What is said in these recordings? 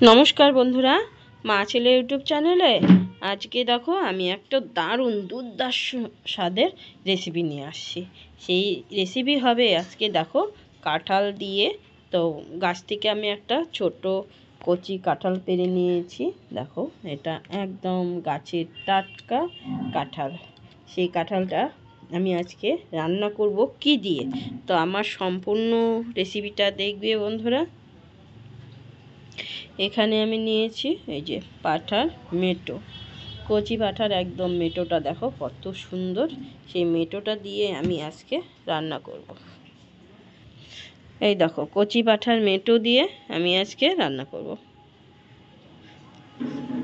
নমস্কার বন্ধুরা, মা ছেলে ইউটিউব চ্যানেলে আজকে দেখো আমি একটা দারুণ দুর্দান্ত স্বাদের রেসিপি নিয়ে আসছি। সেই রেসিপি হবে আজকে দেখো কাঁঠাল দিয়ে। তো গাছ থেকে আমি একটা ছোট কচি কাঁঠাল পেড়ে নিয়েছি। দেখো এটা একদম গাছের টাটকা কাঁঠাল। সেই কাঁঠালটা আমি আজকে রান্না করব কি দিয়ে, তো আমার সম্পূর্ণ রেসিপিটা দেখবে বন্ধুরা। এখানে আমি নিয়েছি এই যে পাঁঠার মেটো, কচি পাঁঠার একদম মেটোটা দেখো কত সুন্দর। সেই মেটোটা দিয়ে আমি আজকে রান্না করব। এই দেখো কচি পাঁঠার মেটো দিয়ে আমি আজকে রান্না করব।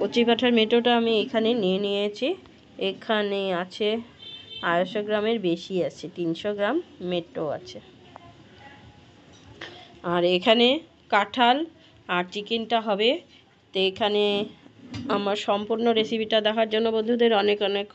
কচি পাঁঠার মেটোটা আমি এখানে নিয়ে নিয়েছি। এখানে আছে 250 গ্রামের বেশি আছে, 300 গ্রাম মেটো আছে। আর এখানে কাঁঠাল আর চিকেনটা হবে। তো এখানে আমার সম্পূর্ণ রেসিপিটা দেখার জন্য বন্ধুদের অনেক অনেক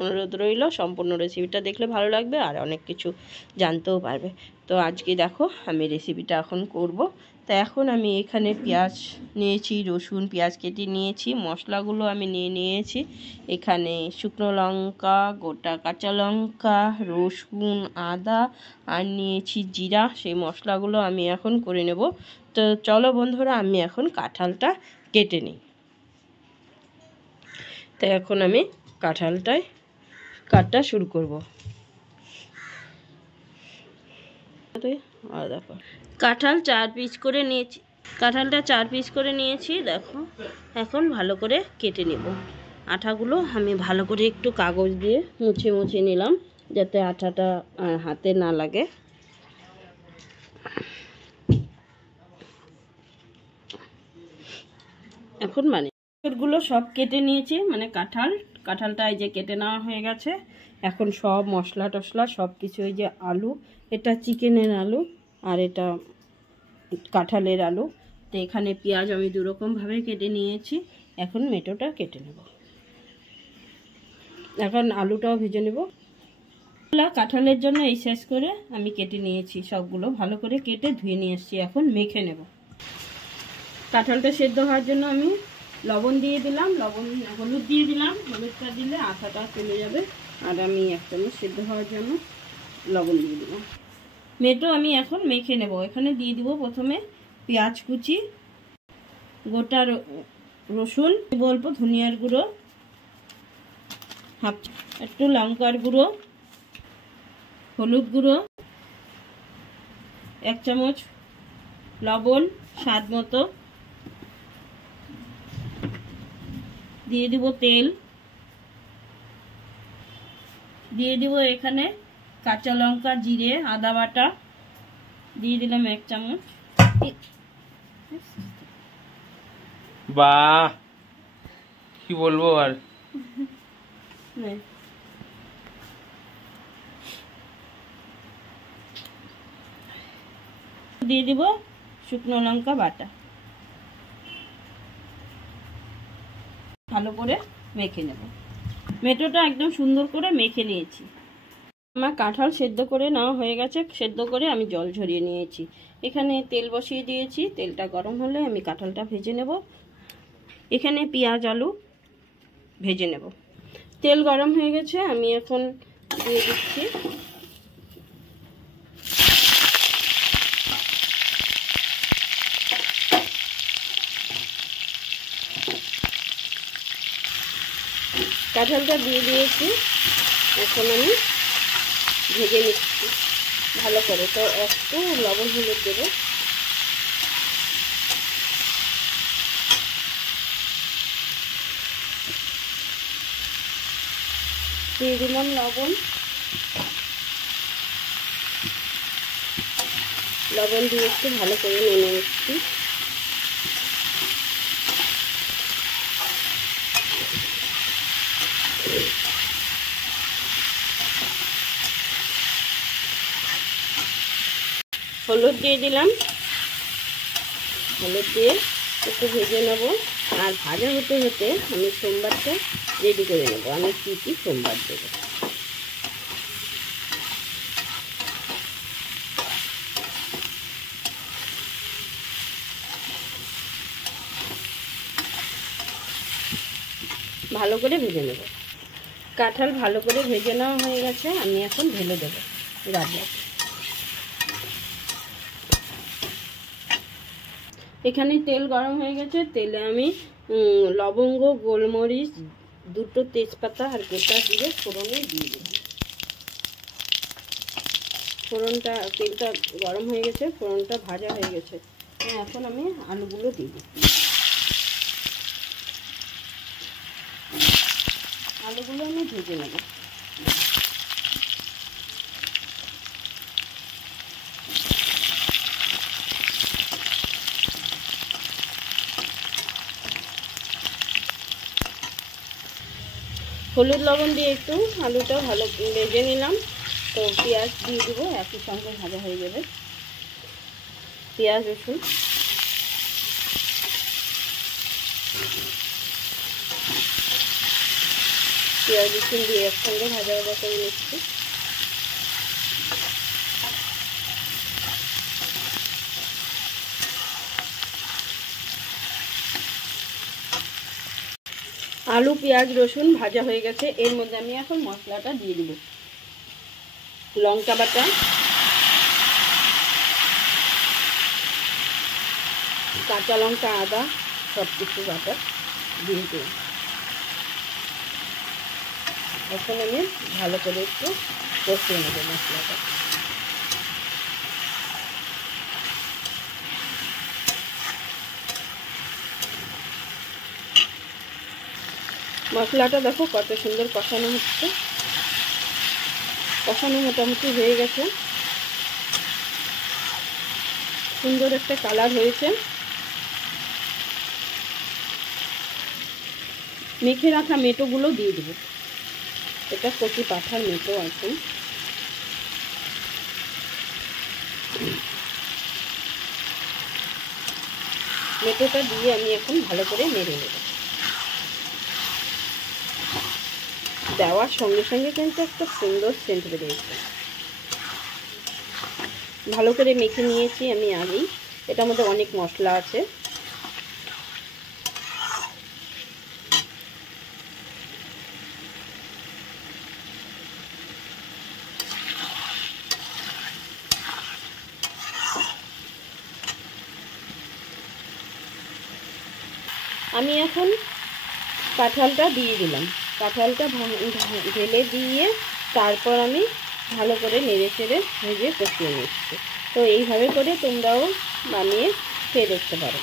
অনুরোধ রইল। সম্পূর্ণ রেসিপিটা দেখলে ভালো লাগবে আর অনেক কিছু জানতেও পারবে। তো আজকে দেখো আমি রেসিপিটা এখন করব। তা এখন আমি এখানে পেঁয়াজ নিয়েছি, রসুন পেঁয়াজ কেটে নিয়েছি, মশলাগুলো আমি নিয়ে নিয়েছি। এখানে শুকনো লঙ্কা, গোটা কাঁচা লঙ্কা, রসুন, আদা আর নিয়েছি জিরা। সেই মশলাগুলো আমি এখন করে নেব। তো চলো বন্ধুরা আমি এখন কাঁঠালটা কেটে নিই। তো এখন আমি কাঁঠালটায় কাটা শুরু করব। আর দেখো কাঁঠাল 4 পিস করে নিয়েছি, কাঁঠালটা 4 পিস করে নিয়েছি। দেখো এখন ভালো করে কেটে নেব। আঠাগুলো আমি ভালো করে একটু কাগজ দিয়ে মুছে মুছে নিলাম, যাতে আঠাটা হাতে না লাগে। এখন গুলো সব কেটে নিয়েছি, মানে কাঁঠালটা এই যে কেটে নেওয়া হয়ে গেছে। এখন সব মশলা টশলা সব কিছু, এই যে আলু, এটা চিকেনের আলু আর এটা কাঁঠালের আলু। তো এখানে পেঁয়াজ আমি দুরকমভাবে কেটে নিয়েছি। এখন মেটোটা কেটে নেব। এখন আলুটাও ভেজে নেব। কাঁঠালের জন্য এই শেষ করে আমি কেটে নিয়েছি, সবগুলো ভালো করে কেটে ধুয়ে নিয়ে এসেছি। এখন মেখে নেব। কাঁঠালটা সেদ্ধ হওয়ার জন্য আমি লবণ দিয়ে দিলাম, হলুদ দিয়ে দিলাম। হলুদটা দিলে আঠাটা চলে যাবে। আর আমি 1 চামচ সেদ্ধ হওয়ার জন্য লবণ দিয়ে দিলাম। মেটো আমি এখন মেখে নেব। এখানে দিয়ে দিব প্রথমে পেঁয়াজ কুচি, গোটা রসুন, অল্প ধনিয়ার গুঁড়ো, একটু লঙ্কার গুঁড়ো, হলুদ গুঁড়ো, 1 চামচ লবণ স্বাদ মতো, দিয়ে দিব তেল, দিয়ে দিব এখানে কাঁচা লঙ্কা, জিরে, আদা বাটা দিয়ে দিলাম 1 চামচ। বাহ, কি বলবো আর। দিয়ে দিব শুকনো লঙ্কা বাটা। ভালো করে মেখে নেব। মেটোটা একদম সুন্দর করে মেখে নিয়েছি। আমার কাঁঠাল সেদ্ধ করে নেওয়া হয়ে গেছে। সেদ্ধ করে আমি জল ঝরিয়ে নিয়েছি। এখানে তেল বসিয়ে দিয়েছি। তেলটা গরম হলে আমি কাঁঠালটা ভেজে নেব। এখানে পেঁয়াজ আলু ভেজে নেব। তেল গরম হয়ে গেছে, আমি এখন দিয়ে দিচ্ছি কাঁঠালটা দিয়ে দিয়েছি। এখন আমি ভেজে নিচ্ছি ভালো করে। তো একটু লবণ হলুদ দেবো। দিয়ে দিলাম লবণ। লবণ দিয়ে একটু ভালো করে নেড়ে নিচ্ছি। হলুদ দিয়ে দিলাম। হলুদ দিয়ে একটু ভেজে নেব। আর ভাজা হতে হতে আমি সোমবারটা রেডি করে নেব। আমি কী কী সোমবার দেবো। ভালো করে ভেজে নেব। কাঁঠাল ভালো করে ভেজে নেওয়া হয়ে গেছে, আমি এখন ঢেলে দেবো রান্না। এখানে তেল গরম হয়ে গেছে, তেলে আমি লবঙ্গ, গোলমরিচ, দুটো তেজপাতা আর গোটা জিরে ফোড়নে দিয়ে দেব। ফোড়নটা, তেলটা গরম হয়ে গেছে, ফোড়নটা ভাজা হয়ে গেছে। এখন আমি আলুগুলো দিয়ে দিই। আলুগুলো আমি ভেজে নেব। হলুদ লবণ দিয়ে একটু আলুটা ভালো ভেজে নিলাম। তো পেঁয়াজ দিয়ে দেবো, একই সঙ্গে ভাজা হয়ে যাবে। পেঁয়াজ রসুন, পেঁয়াজ রসুন দিয়ে একসঙ্গে ভাজা ভাজা করে নিচ্ছি। আলু, পেঁয়াজ, রসুন ভাজা হয়ে গেছে। এর মধ্যে আমি এখন মশলাটা দিয়ে দেব। লঙ্কা বাটা, কাঁচা লঙ্কা, আদা সব কিছু বাটা দিয়ে দেব। এখন আমি ভালো করে একটু কষিয়ে নেব মশলাটা। মশলাটা দেখো কত সুন্দর কষানো হচ্ছে। কষানো মোটামুটি হয়ে গেছে, সুন্দর একটা কালার হয়েছে। মেখে রাখা মেটোগুলো দিয়ে দেবো। এটা কচি পাঠার মেটো আছে। মেটোটা দিয়ে আমি এখন ভালো করে নেড়ে নেব। দেওয়ার সঙ্গে সঙ্গে কিন্তু একটা সুন্দর সেন্ট বেরিয়েছে। ভালো করে মেখে নিয়েছি আমি আগেই, এটার মধ্যে অনেক মশলা আছে। আমি এখন কাঁঠালটা দিয়ে দিলাম। কাঁঠালটা ঢেলে দিয়ে তারপর আমি ভালো করে নেড়ে চেড়ে ভেজে কষিয়ে নিচ্ছি। তো এইভাবে করে তোমরাও বানিয়ে খেয়ে দেখতে পারো।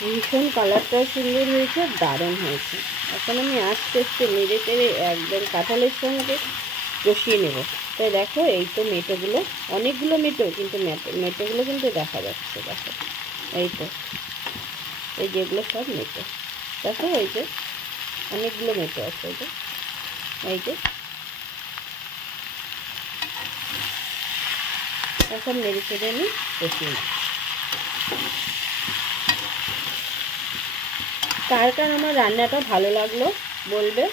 ভীষণ কালারটাও সুন্দর হয়েছে, দারুণ হয়েছে। এখন আমি আস্তে আস্তে নেড়ে চেড়ে একদম কাঁঠালের সঙ্গে কষিয়ে নেব। তো দেখো এই তো মেটোগুলো, অনেকগুলো মেটো, কিন্তু মেটোগুলো কিন্তু দেখা যাচ্ছে। দেখো এই তো, এই যেগুলো সব মেটো দেখো, এই যে অনেকগুলো মেটো আছে। এই যে এখন নেড়ে চেড়ে আমি কষিয়ে নিই। কার কার আমার রান্নাটা ভালো লাগলো বলবে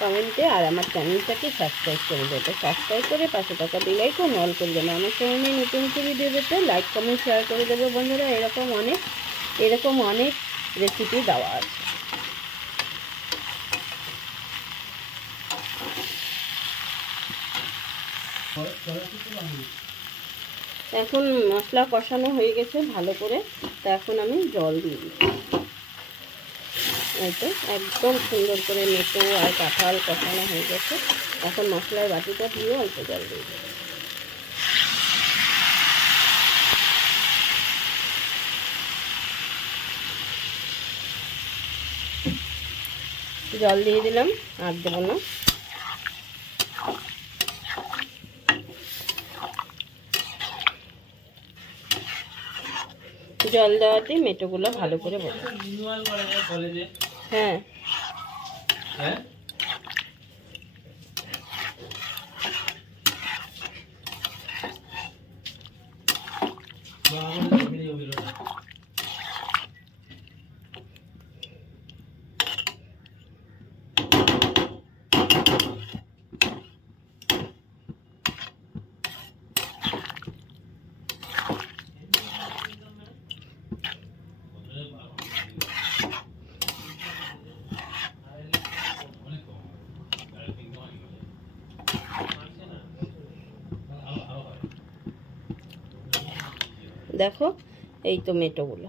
কমেন্টে, আর আমার চ্যানেলটাকে সাবস্ক্রাইব করে দেবে। সাবস্ক্রাইব করে পাশে থাকা বেল আইকন অল করে দেবে। আমার চ্যানেলে নতুন ভিডিও পেতে লাইক কমেন্ট শেয়ার করে দেবে বন্ধুরা। এরকম অনেক রেসিপি দেওয়া আছে। এখন মশলা কষানো হয়ে গেছে ভালো করে। তা এখন আমি জল দিয়ে দিচ্ছি। এই তো একদম সুন্দর করে মেটো আর কাঁঠাল কষানো হয়ে গেছে। এখন মশলার বাটিটা দিয়ে অল্প জল দিয়ে দেবো। জল দিয়ে দিলাম, আর দেবো না। জল দেওয়াতে মেটোগুলো ভালো করে বসে। হ্যাঁ দেখো এই তো মেটোগুলো,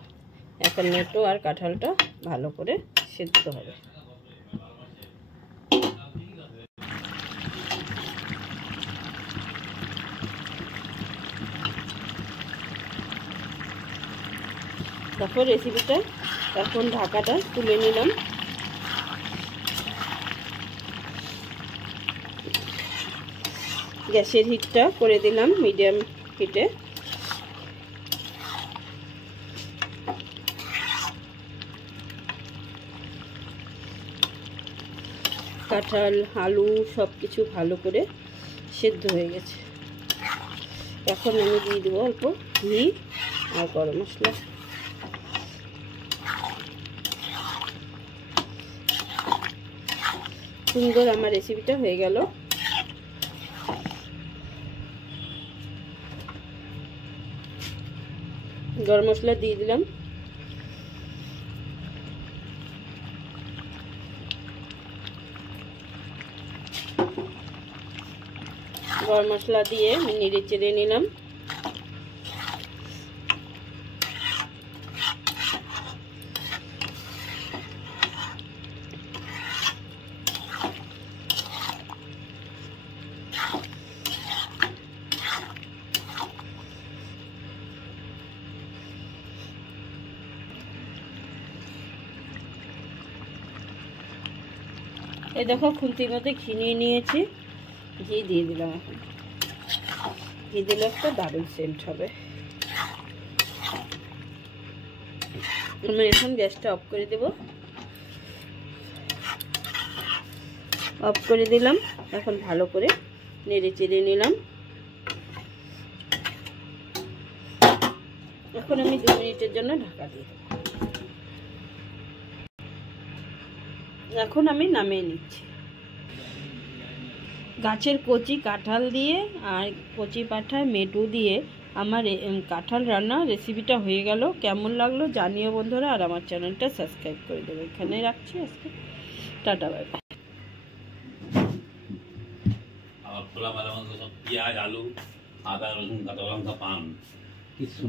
এখন মেটো আর কাঁঠালটা ভালো করে সেদ্ধ হবে। দেখো রেসিপিটা, এখন ঢাকাটা তুলে নিলাম। গ্যাসের হিটটা করে দিলাম মিডিয়াম হিটে। কাঁঠাল আলু সব কিছু ভালো করে সেদ্ধ হয়ে গেছে। এখন আমি দিয়ে দেবো অল্প ঘি আর গরম মশলা। সুন্দর আমার রেসিপিটা হয়ে গেল। গরম মশলা দিয়ে দিলাম। গরম মশলা দিয়ে আমি নেড়ে চেড়ে নিলাম। এই দেখো খুন্তির মধ্যে ঘি নিয়ে নিয়েছি, ঘি দিয়ে দিলাম। এখন ঘি দিলে একটা দারুণ সেন্ট হবে। আমি এখন গ্যাসটা অফ করে দেব। অফ করে দিলাম। এখন ভালো করে নেড়ে চেড়ে নিলাম। এখন আমি 2 মিনিটের জন্য ঢাকা দিয়ে দেব। এখন আমি নামিয়ে নিচ্ছি। গাছের কচি কাঁঠাল দিয়ে আর কচি পাঠায় মেটু দিয়ে আমার কাঁঠাল রান্না রেসিপিটা হয়ে গেল। কেমন লাগলো জানিও বন্ধুরা, আর আমার চ্যানেলটা সাবস্ক্রাইব করে দেবো। এখানে রাখছি আজকে, টাটা বাই বাই। খোলা পেঁয়াজ আলু আদা রসুন কাঁচা লঙ্কা পান কিছু